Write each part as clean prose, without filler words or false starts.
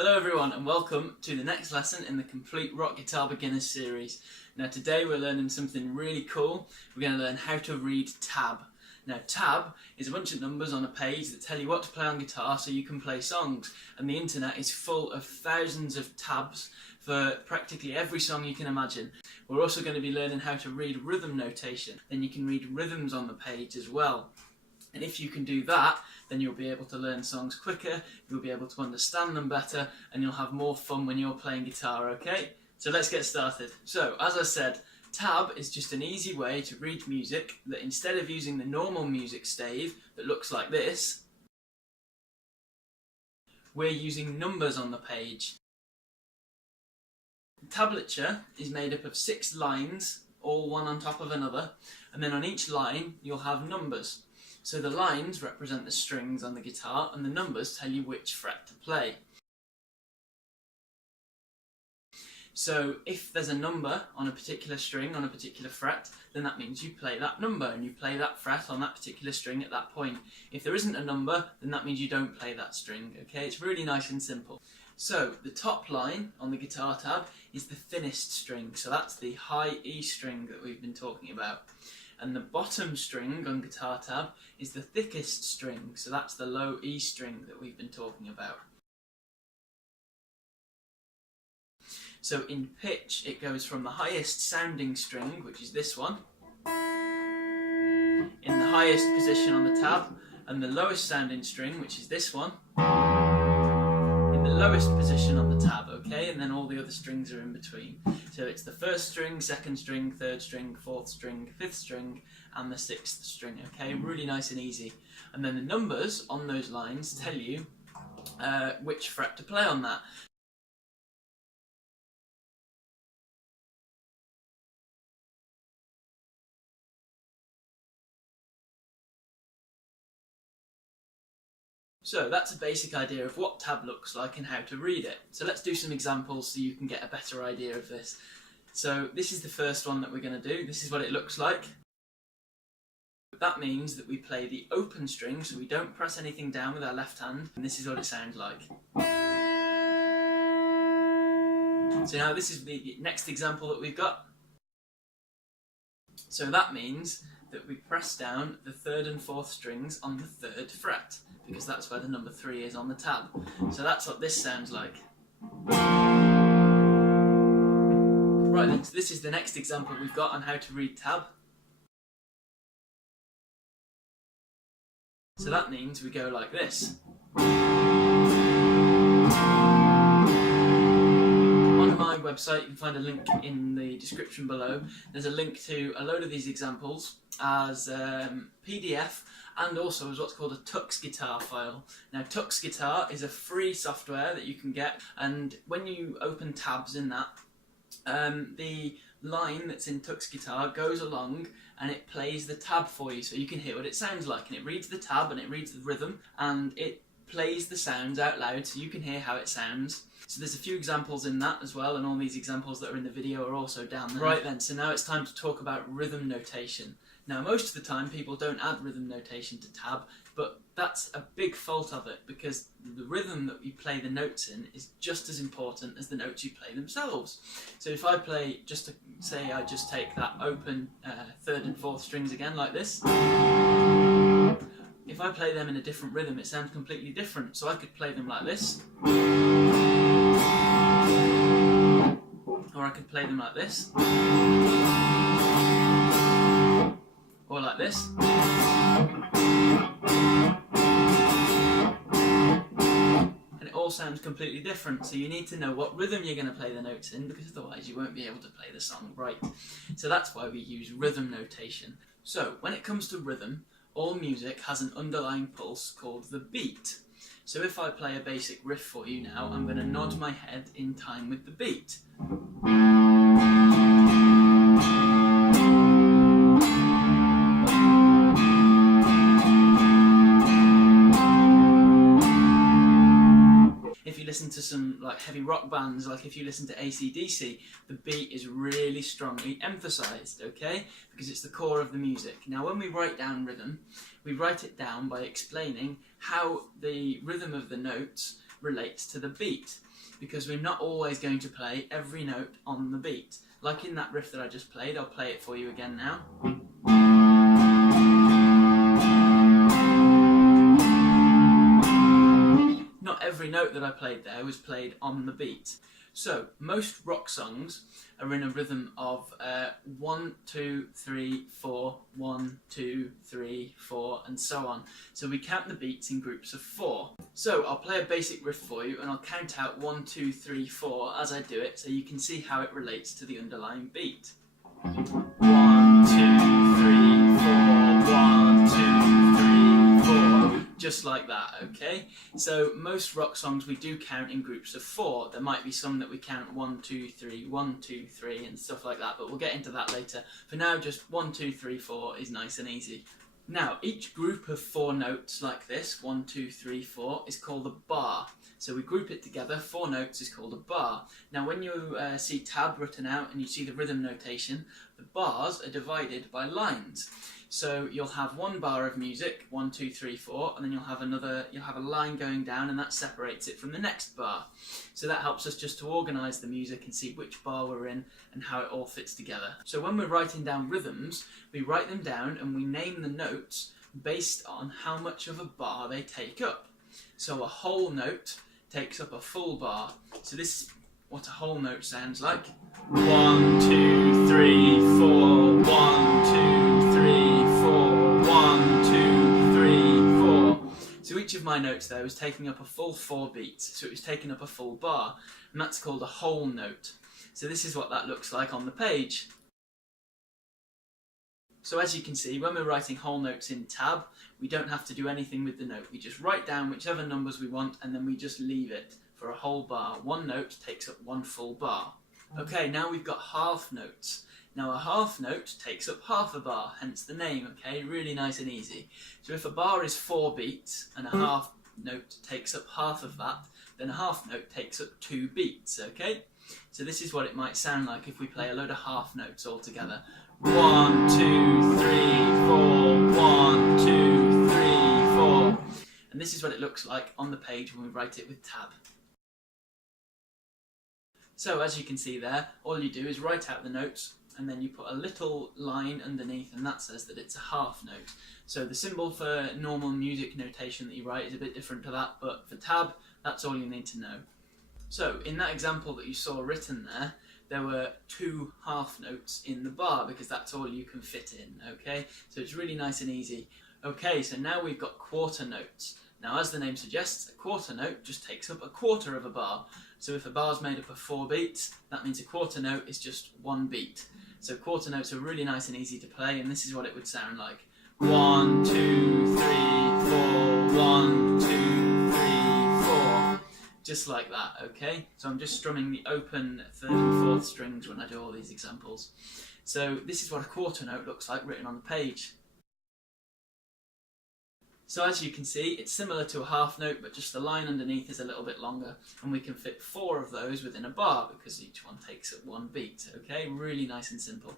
Hello everyone and welcome to the next lesson in the Complete Rock Guitar Beginners series. Now today we're learning something really cool. We're going to learn how to read tab. Now tab is a bunch of numbers on a page that tell you what to play on guitar so you can play songs, and the internet is full of thousands of tabs for practically every song you can imagine. We're also going to be learning how to read rhythm notation, then you can read rhythms on the page as well. And if you can do that, then you'll be able to learn songs quicker, you'll be able to understand them better, and you'll have more fun when you're playing guitar, okay? So let's get started. So, as I said, tab is just an easy way to read music that instead of using the normal music stave that looks like this, we're using numbers on the page. Tablature is made up of 6 lines, all one on top of another, and then on each line you'll have numbers. So the lines represent the strings on the guitar and the numbers tell you which fret to play. So if there's a number on a particular string on a particular fret, then that means you play that number and you play that fret on that particular string at that point. If there isn't a number, then that means you don't play that string, okay? It's really nice and simple. So the top line on the guitar tab is the thinnest string, so that's the high E string that we've been talking about. And the bottom string on guitar tab is the thickest string, so that's the low E string that we've been talking about. So in pitch it goes from the highest sounding string, which is this one, in the highest position on the tab, and the lowest sounding string, which is this one, in the lowest position on the tab, okay? And then all the other strings are in between. So it's the first string, second string, third string, fourth string, fifth string, and the sixth string, okay? Really nice and easy. And then the numbers on those lines tell you which fret to play on that. So that's a basic idea of what tab looks like and how to read it. So let's do some examples so you can get a better idea of this. So this is the first one that we're going to do. This is what it looks like. That means that we play the open string, so we don't press anything down with our left hand, and this is what it sounds like. So now this is the next example that we've got. So that means that we press down the third and fourth strings on the third fret, because that's where the number 3 is on the tab. So that's what this sounds like. Right then, so this is the next example we've got on how to read tab. So that means we go like this. On my website, you can find a link in the description below. There's a link to a load of these examples as PDF and also as what's called a Tux Guitar file. Now Tux Guitar is a free software that you can get, and when you open tabs in that, the line that's in Tux Guitar goes along and it plays the tab for you so you can hear what it sounds like, and it reads the tab and it reads the rhythm and it plays the sounds out loud so you can hear how it sounds. So there's a few examples in that as well, and all these examples that are in the video are also down there. Right then, so now it's time to talk about rhythm notation. Now most of the time people don't add rhythm notation to tab, but that's a big fault of it, because the rhythm that you play the notes in is just as important as the notes you play themselves. So if I play, just to say I just take that open third and fourth strings again like this, if I play them in a different rhythm it sounds completely different. So I could play them like this, or I could play them like this, or like this. And it all sounds completely different, so you need to know what rhythm you're going to play the notes in, because otherwise you won't be able to play the song right. So that's why we use rhythm notation. So when it comes to rhythm, all music has an underlying pulse called the beat. So if I play a basic riff for you now, I'm going to nod my head in time with the beat. If you listen to some like heavy rock bands, like if you listen to AC/DC, the beat is really strongly emphasized, okay? Because it's the core of the music. Now when we write down rhythm, we write it down by explaining how the rhythm of the notes relates to the beat. because we're not always going to play every note on the beat. Like in that riff that I just played, I'll play it for you again now. Not every note that I played there was played on the beat. So, most rock songs are in a rhythm of 1, 2, 3, 4, 1, 2, 3, 4, and so on. So we count the beats in groups of 4. So I'll play a basic riff for you and I'll count out 1, 2, 3, 4 as I do it so you can see how it relates to the underlying beat. 1, 2, 3, 4, 1, 2, 3, 4. Just like that, okay? So most rock songs we do count in groups of 4. There might be some that we count 1, 2, 3, 1, 2, 3 and stuff like that, but we'll get into that later. For now, just 1, 2, 3, 4 is nice and easy. Now, each group of 4 notes like this, 1, 2, 3, 4, is called a bar. So we group it together, 4 notes is called a bar. Now when you see tab written out and you see the rhythm notation, the bars are divided by lines. So you'll have one bar of music, 1, 2, 3, 4, and then you'll have a line going down and that separates it from the next bar. So that helps us just to organise the music and see which bar we're in and how it all fits together. So when we're writing down rhythms, we write them down and we name the notes based on how much of a bar they take up. So a whole note takes up a full bar. So this is what a whole note sounds like. 1, 2, 3, 4, 1, 2, 3, 4, 1, 2, 3, 4. So each of my notes there was taking up a full 4 beats, so it was taking up a full bar, and that's called a whole note. So this is what that looks like on the page. So as you can see, when we're writing whole notes in tab, we don't have to do anything with the note. We just write down whichever numbers we want and then we just leave it for a whole bar. One note takes up one full bar. Okay, now we've got half notes. Now a half note takes up half a bar, hence the name, okay? Really nice and easy. So if a bar is 4 beats and a half note takes up half of that, then a half note takes up 2 beats, okay? So this is what it might sound like if we play a load of half notes all together. 1, 2, 3, 4, 1, 2, 3, 4. And this is what it looks like on the page when we write it with tab. So as you can see there, all you do is write out the notes and then you put a little line underneath and that says that it's a half note. So the symbol for normal music notation that you write is a bit different to that, but for tab, that's all you need to know. So in that example that you saw written there were 2 half notes in the bar because that's all you can fit in, okay? So it's really nice and easy. Okay, so now we've got quarter notes. Now as the name suggests, a quarter note just takes up a quarter of a bar. So if a bar's made up of 4 beats, that means a quarter note is just 1 beat. So quarter notes are really nice and easy to play, and this is what it would sound like. 1, 2, 3, 4, 1, 2, 3, 4. Just like that, okay? So I'm just strumming the open 3rd and 4th strings when I do all these examples. So this is what a quarter note looks like written on the page. So as you can see, it's similar to a half note, but just the line underneath is a little bit longer, and we can fit 4 of those within a bar because each one takes up 1 beat, okay? Really nice and simple.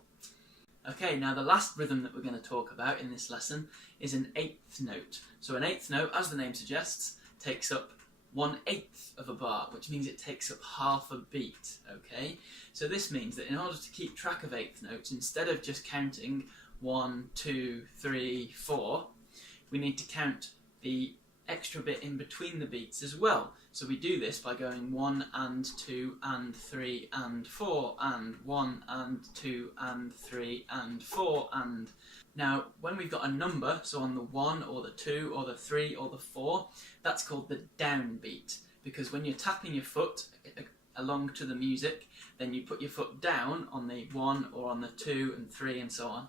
Okay, now the last rhythm that we're going to talk about in this lesson is an 8th note. So an 8th note, as the name suggests, takes up 1/8 of a bar, which means it takes up half a beat, okay? So this means that in order to keep track of 8th notes, instead of just counting 1, 2, 3, 4, we need to count the extra bit in between the beats as well. So we do this by going 1 and 2 and 3 and 4 and 1 and 2 and 3 and 4 and... Now, when we've got a number, so on the 1 or the 2 or the 3 or the 4, that's called the downbeat, because when you're tapping your foot along to the music, then you put your foot down on the 1 or on the 2 and 3 and so on.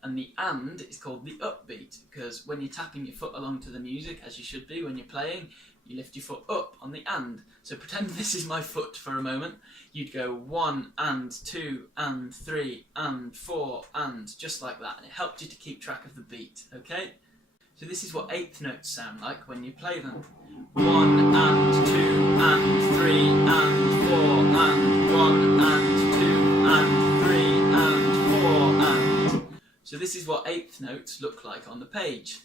And the and is called the upbeat, because when you're tapping your foot along to the music, as you should be when you're playing, you lift your foot up on the and. So pretend this is my foot for a moment. You'd go 1 and 2 and 3 and 4 and just like that, and it helped you to keep track of the beat, okay? So this is what 8th notes sound like when you play them. 1 and 2 and 3 and 4 and 1 and 2 and 3 and 4 and... So this is what 8th notes look like on the page.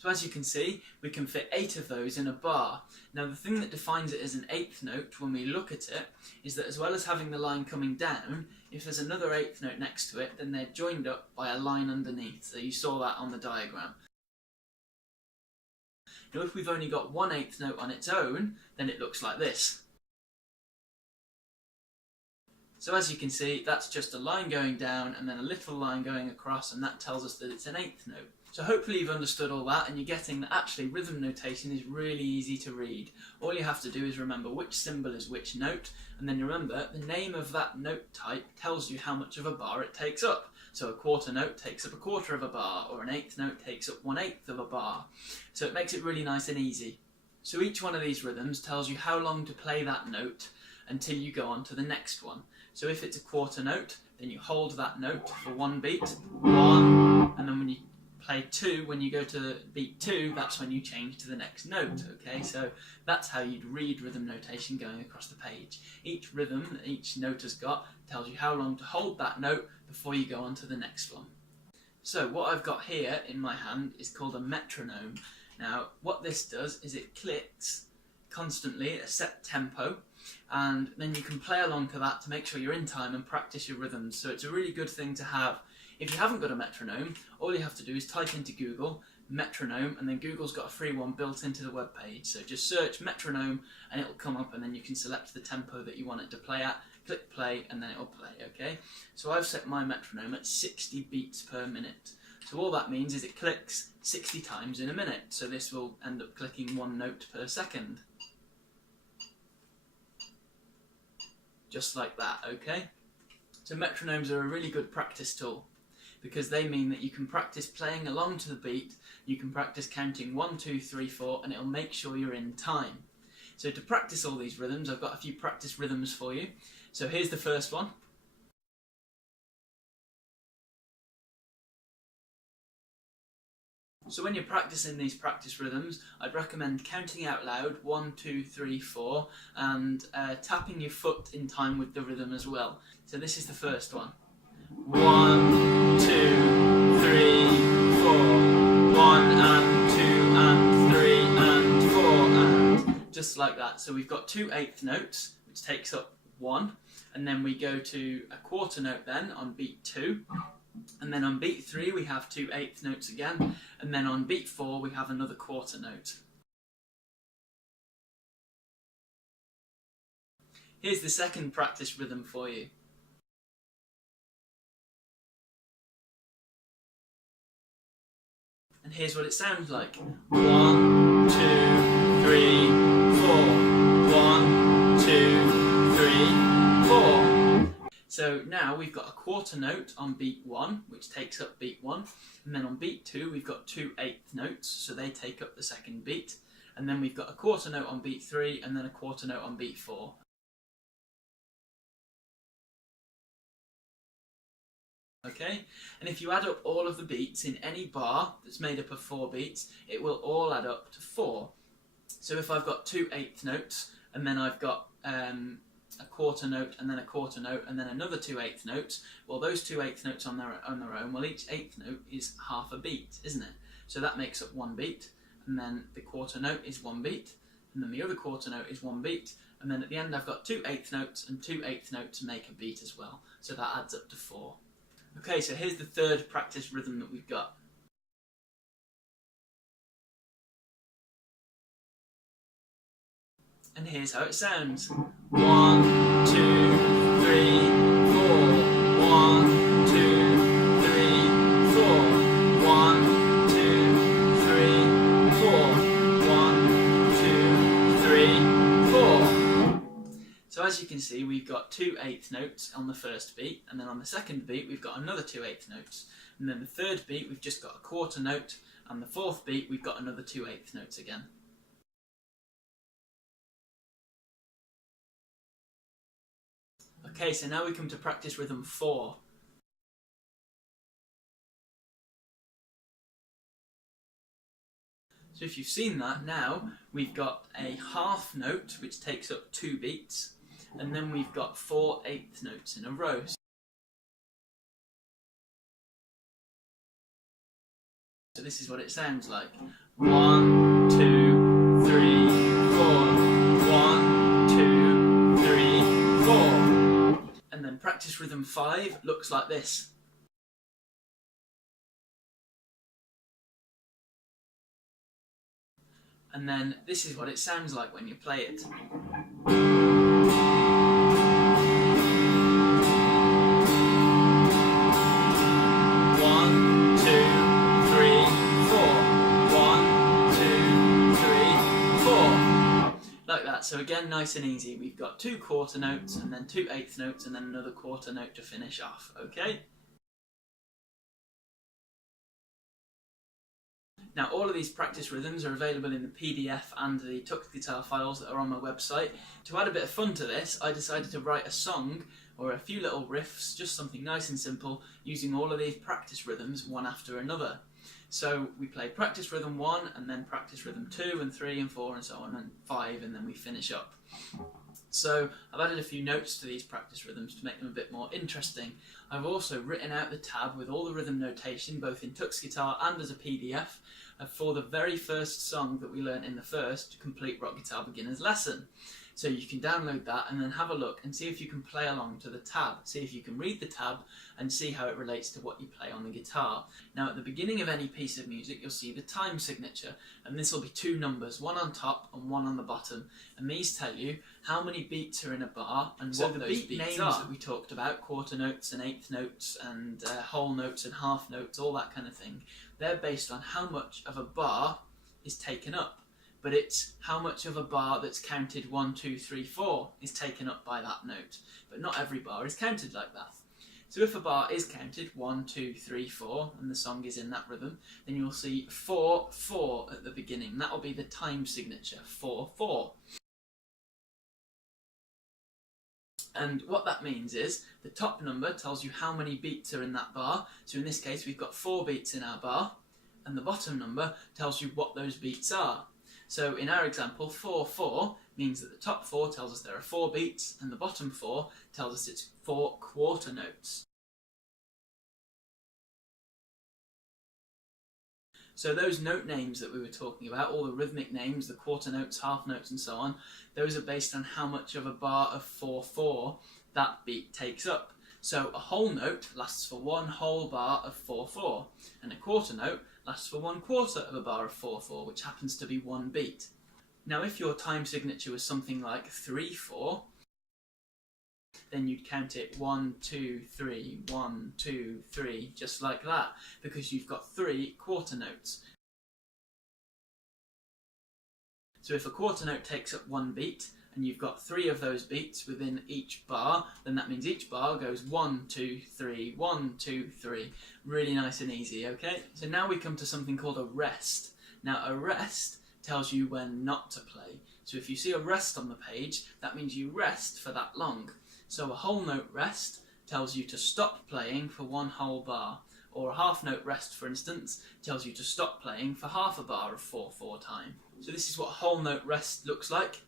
So as you can see, we can fit 8 of those in a bar. Now the thing that defines it as an 8th note when we look at it is that as well as having the line coming down, if there's another 8th note next to it, then they're joined up by a line underneath. So you saw that on the diagram. Now if we've only got one 8th note on its own, then it looks like this. So as you can see, that's just a line going down and then a little line going across, and that tells us that it's an 8th note. So hopefully you've understood all that and you're getting that actually rhythm notation is really easy to read. All you have to do is remember which symbol is which note, and then remember the name of that note type tells you how much of a bar it takes up. So a quarter note takes up a quarter of a bar, or an 8th note takes up 1/8 of a bar. So it makes it really nice and easy. So each one of these rhythms tells you how long to play that note until you go on to the next one. So if it's a quarter note, then you hold that note for 1 beat, 1, and then when you play 2, when you go to beat 2, that's when you change to the next note, okay? So that's how you'd read rhythm notation going across the page. Each rhythm that each note has got tells you how long to hold that note before you go on to the next one. So what I've got here in my hand is called a metronome. Now what this does is it clicks constantly at a set tempo, and then you can play along to that to make sure you're in time and practice your rhythms. So it's a really good thing to have. If you haven't got a metronome, all you have to do is type into Google metronome, and then Google's got a free one built into the web page. So just search metronome and it'll come up, and then you can select the tempo that you want it to play at, click play, and then it'll play, okay? So I've set my metronome at 60 beats per minute. So all that means is it clicks 60 times in a minute. So this will end up clicking 1 note per second. Just like that, okay? So metronomes are a really good practice tool because they mean that you can practice playing along to the beat, you can practice counting 1, 2, 3, 4, and it'll make sure you're in time. So to practice all these rhythms, I've got a few practice rhythms for you. So here's the first one. So when you're practicing these practice rhythms, I'd recommend counting out loud 1, 2, 3, 4 and tapping your foot in time with the rhythm as well. So this is the first one. 1, 2, 3, 4. 1 and 2 and 3 and 4 and just like that. So we've got 2 8th notes, which takes up 1, and then we go to a quarter note then on beat 2. And then on beat 3 we have 2 8th notes again, and then on beat 4 we have another quarter note. Here's the second practice rhythm for you. And here's what it sounds like. 1, 2, 3, 4. 1, 2, 3, 4. So now we've got a quarter note on beat 1, which takes up beat 1, and then on beat 2 we've got 2 8th notes, so they take up the second beat, and then we've got a quarter note on beat 3 and then a quarter note on beat 4. Okay, and if you add up all of the beats in any bar that's made up of 4 beats, it will all add up to 4. So if I've got 2 8th notes, and then I've got a quarter note and then a quarter note and then another 2 8th notes, well those 2 8th notes on their own, well each 8th note is half a beat, isn't it? So that makes up 1 beat, and then the quarter note is 1 beat, and then the other quarter note is 1 beat, and then at the end I've got 2 8th notes, and 2 8th notes make a beat as well, so that adds up to 4. Okay, so here's the third practice rhythm that we've got. And here's how it sounds. 1, 2, 3, 4. 1, 2, 3, 4. 1, 2, 3, 4. 1, 2, 3, 4. So as you can see, we've got 2 8th notes on the first beat, and then on the second beat we've got another 2 8th notes, and then the third beat we've just got a quarter note, and the fourth beat we've got another 2 8th notes again. Okay, so now we come to practice rhythm 4. So if you've seen that, now we've got a half note which takes up 2 beats, and then we've got 4 8th notes in a row. So this is what it sounds like. 1, 2, 3, 4. 1, 2, 3, 4. And then practice rhythm 5 looks like this. And then this is what it sounds like when you play it. 4. Like that. So again, nice and easy. We've got 2 quarter notes and then 2 eighth notes and then another quarter note to finish off. Okay? Now all of these practice rhythms are available in the PDF and the Tux guitar files that are on my website. To add a bit of fun to this, I decided to write a song or a few little riffs, just something nice and simple, using all of these practice rhythms one after another. So we play practice rhythm 1 and then practice rhythm 2 and 3 and 4 and so on and 5 and then we finish up. So I've added a few notes to these practice rhythms to make them a bit more interesting. I've also written out the tab with all the rhythm notation both in Tux Guitar and as a PDF for the very first song that we learnt in the first Complete Rock Guitar Beginner's Lesson. So you can download that and then have a look and see if you can play along to the tab. See if you can read the tab and see how it relates to what you play on the guitar. Now at the beginning of any piece of music you'll see the time signature, and this will be 2 numbers, one on top and one on the bottom, and these tell you how many beats are in a bar and what those beats names are. That we talked about, quarter notes and eighth notes and whole notes and half notes, all that kind of thing, they're based on how much of a bar is taken up. But it's how much of a bar that's counted 1, 2, 3, 4 is taken up by that note. But not every bar is counted like that. So if a bar is counted 1, 2, 3, 4 and the song is in that rhythm, then you'll see 4, 4 at the beginning. That'll be the time signature, 4, 4. And what that means is the top number tells you how many beats are in that bar. So in this case we've got 4 beats in our bar, and the bottom number tells you what those beats are. So in our example, 4, 4 means that the top 4 tells us there are 4 beats and the bottom 4 tells us it's 4 quarter notes. So those note names that we were talking about, all the rhythmic names, the quarter notes, half notes and so on, those are based on how much of a bar of 4, 4 that beat takes up. So a whole note lasts for 1 whole bar of 4, 4, and a quarter note lasts for 1 quarter of a bar of 4, 4, which happens to be 1 beat. Now if your time signature was something like 3, 4, then you'd count it 1, 2, 3, 1, 2, 3, just like that, because you've got 3 quarter notes. So if a quarter note takes up 1 beat, and you've got 3 of those beats within each bar, then that means each bar goes 1, 2, 3, 1, 2, 3. Really nice and easy, okay? So now we come to something called a rest. Now a rest tells you when not to play. So if you see a rest on the page, that means you rest for that long. So a whole note rest tells you to stop playing for 1 whole bar. Or a half note rest, for instance, tells you to stop playing for half a bar of 4, 4 time. So this is what a whole note rest looks like.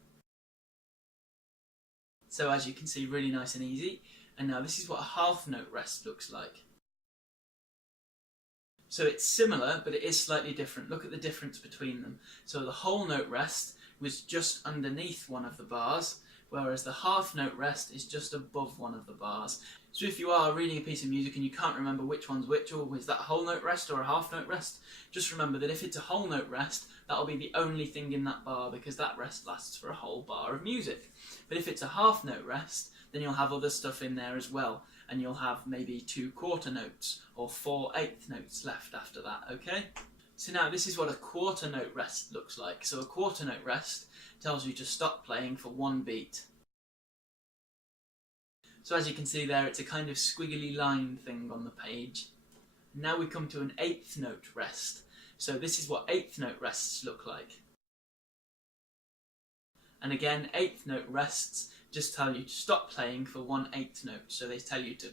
So as you can see, really nice and easy. And now this is what a half note rest looks like. So it's similar, but it is slightly different. Look at the difference between them. So the whole note rest was just underneath one of the bars, whereas the half note rest is just above one of the bars. So if you are reading a piece of music and you can't remember which one's which, or is that a whole note rest or a half note rest, just remember that if it's a whole note rest, that'll be the only thing in that bar, because that rest lasts for a whole bar of music. But if it's a half note rest, then you'll have other stuff in there as well, and you'll have maybe 2 quarter notes or 4 eighth notes left after that, okay? So now this is what a quarter note rest looks like. So a quarter note rest tells you to stop playing for 1 beat. So as you can see there, it's a kind of squiggly line thing on the page. Now we come to an eighth note rest. So this is what eighth note rests look like. And again, eighth note rests just tell you to stop playing for 1 eighth note. So they tell you to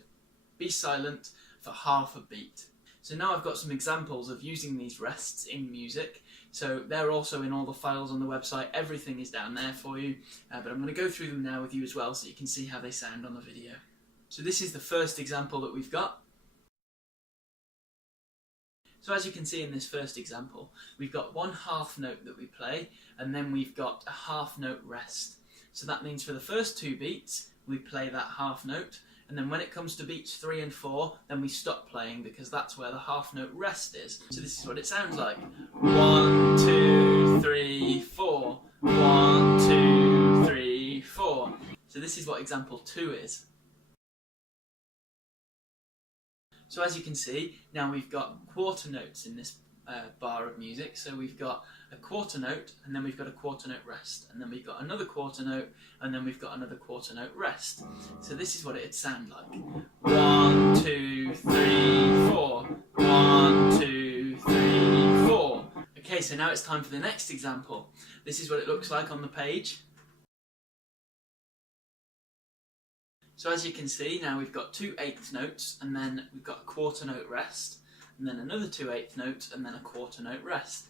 be silent for half a beat. So now I've got some examples of using these rests in music. So they're also in all the files on the website. Everything is down there for you. But I'm going to go through them now with you as well so you can see how they sound on the video. So this is the first example that we've got. So as you can see in this first example, we've got one half note that we play, and then we've got a half note rest. So that means for the first 2 beats, we play that half note, and then when it comes to beats 3 and 4, then we stop playing because that's where the half note rest is. So this is what it sounds like. 1, 2, 3, 4. 1, 2, 3, 4. So this is what example 2 is. So as you can see, now we've got quarter notes in this bar of music. So we've got a quarter note, and then we've got a quarter note rest, and then we've got another quarter note, and then we've got another quarter note rest. So this is what it'd sound like. 1, 2, 3, 4. 1, 2, 3, 4. Okay, so now it's time for the next example. This is what it looks like on the page. So as you can see, now we've got 2 eighth notes, and then we've got a quarter note rest, and then another 2 eighth notes, and then a quarter note rest.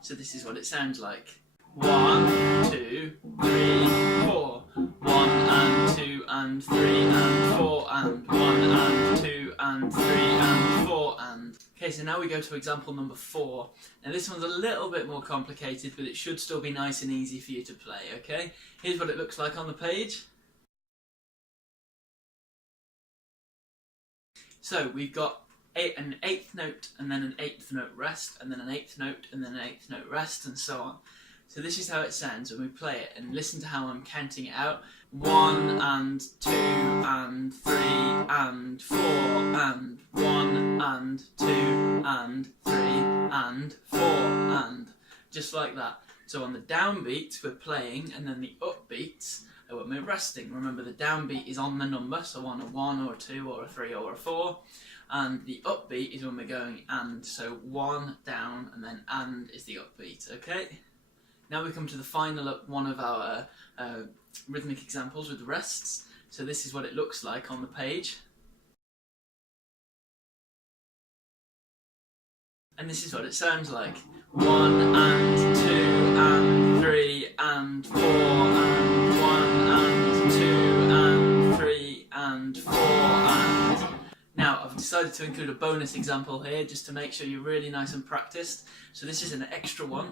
So this is what it sounds like. 1, 2, 3, 4. 1 and 2 and 3 and 4 and 1 and 2 and 3 and 4 and... Okay, so now we go to example number 4. Now this one's a little bit more complicated, but it should still be nice and easy for you to play, okay? Here's what it looks like on the page. So we've got an eighth note, and then an eighth note rest, and then an eighth note, and then an eighth note rest, and so on. So this is how it sounds when we play it, and listen to how I'm counting it out. 1 and 2 and 3 and 4 and 1 and 2 and 3 and 4 and just like that. So on the downbeats we're playing, and then the upbeats are when we're resting. Remember, the downbeat is on the number, so on a 1 or a 2 or a 3 or a 4. And the upbeat is when we're going and, so 1 down and then and is the upbeat, okay? Now we come to the final one of our rhythmic examples with the rests. So this is what it looks like on the page. And this is what it sounds like. 1 and 2 and 3 and 4 and 1 and 2 and 3 and 4 and... Now, I've decided to include a bonus example here just to make sure you're really nice and practiced. So this is an extra one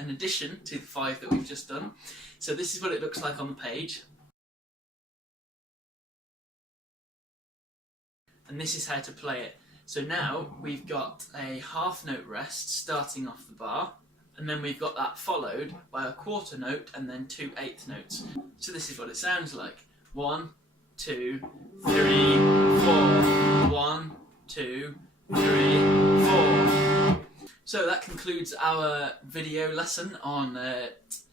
in addition to the 5 that we've just done. So this is what it looks like on the page. And this is how to play it. So now we've got a half note rest starting off the bar, and then we've got that followed by a quarter note and then 2 eighth notes. So this is what it sounds like. 1, 2, 3, 4. 1, 2, 3, 4. So that concludes our video lesson on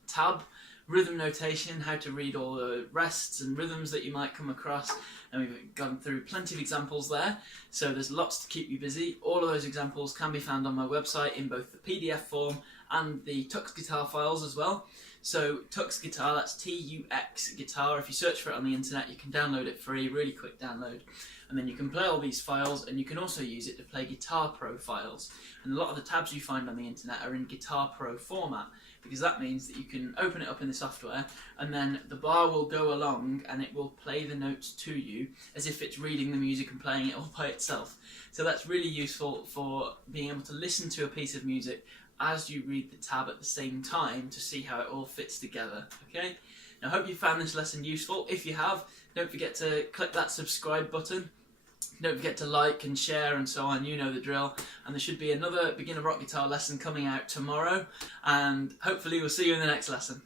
tab, rhythm notation, how to read all the rests and rhythms that you might come across, and we've gone through plenty of examples there, so there's lots to keep you busy. All of those examples can be found on my website in both the PDF form and the Tux guitar files as well. So Tux Guitar, that's T-U-X Guitar. If you search for it on the internet, you can download it free, really quick download. And then you can play all these files, and you can also use it to play Guitar Pro files. And a lot of the tabs you find on the internet are in Guitar Pro format, because that means that you can open it up in the software, and then the bar will go along and it will play the notes to you as if it's reading the music and playing it all by itself. So that's really useful for being able to listen to a piece of music as you read the tab at the same time to see how it all fits together, okay? Now, I hope you found this lesson useful. If you have, don't forget to click that subscribe button. Don't forget to like and share and so on, you know the drill. And there should be another beginner rock guitar lesson coming out tomorrow, and hopefully we'll see you in the next lesson.